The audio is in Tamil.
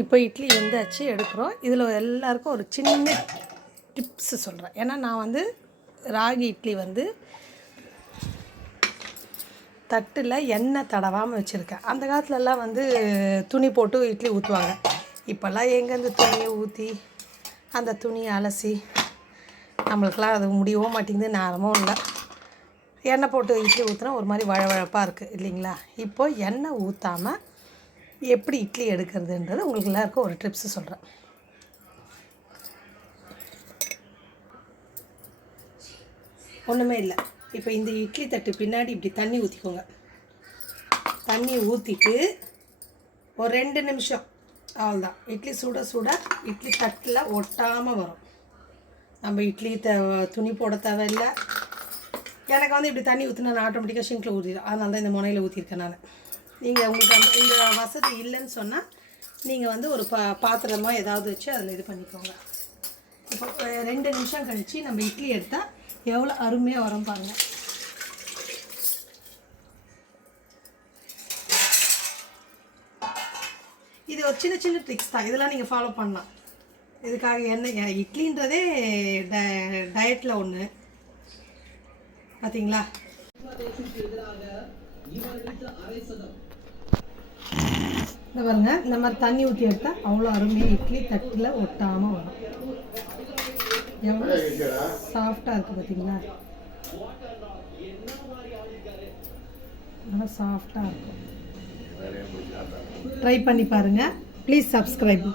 இப்போ இட்லி வெந்தாச்சு எடுக்கிறோம். இதில் எல்லாருக்கும் ஒரு சின்ன டிப்ஸு சொல்கிறேன். ஏன்னா நான் வந்து ராகி இட்லி வந்து தட்டில் எண்ணெய் தடவாமல் வச்சுருக்கேன். அந்த காலத்துலலாம் வந்து துணி போட்டு இட்லி ஊற்றுவாங்க. இப்போல்லாம் எங்கேருந்து துணியை ஊற்றி அந்த துணியை அலசி நம்மளுக்கெல்லாம் அது முடியவும் மாட்டேங்குது, நேரமும் இல்லை. எண்ணெய் போட்டு இட்லி ஊற்றினா ஒரு மாதிரி வழவழப்பாக இருக்குது இல்லைங்களா? இப்போது எண்ணெய் ஊற்றாமல் எப்படி இட்லி எடுக்கிறதுன்றது உங்களுக்கு எல்லாருக்கும் ஒரு ட்ரிப்ஸு சொல்கிறேன். ஒன்றுமே இல்லை. இப்போ இந்த இட்லி தட்டு பின்னாடி இப்படி தண்ணி ஊற்றிக்கோங்க. தண்ணி ஊற்றிட்டு ஒரு 2 நிமிஷம் அவ்வளோதான். இட்லி சுட சுட இட்லி தட்டில் ஒட்டாமல் வரும். நம்ம இட்லி துணி போட தேவையில்லை. எனக்கு வந்து இப்படி தண்ணி ஊற்றினா நான் ஆட்டோமேட்டிக்காக ஷிங்கில் ஊற்றிடும். அதனால தான் இந்த முனையில் ஊற்றிருக்கேன் நான். நீங்கள் உங்களுக்கு இந்த வசதி இல்லைன்னு சொன்னால் நீங்கள் வந்து ஒரு பாத்திரமாக ஏதாவது வச்சு அதில் இது பண்ணிக்கோங்க. இப்போ 2 நிமிஷம் கழித்து நம்ம இட்லி எடுத்தால் எவ்வளோ அருமையாக வரும் பாருங்கள். இது ஒரு சின்ன சின்ன ட்ரிக்ஸ் தான், இதெல்லாம் நீங்கள் ஃபாலோ பண்ணலாம். இதுக்காக என்ன இட்லின்றதே டயட்டில் ஒன்று பார்த்தீங்களா? இந்த பாருங்க, இந்த மாதிரி தண்ணி ஊற்றி எடுத்தால் அவ்வளோ அருமையாக இட்லி தட்டில் ஒட்டாமல் வரும். எவ்வளோ சாஃப்டாக இருக்குது பார்த்தீங்களா? நல்லா சாஃப்டாக இருக்கும். ட்ரை பண்ணி பாருங்கள். Please subscribe.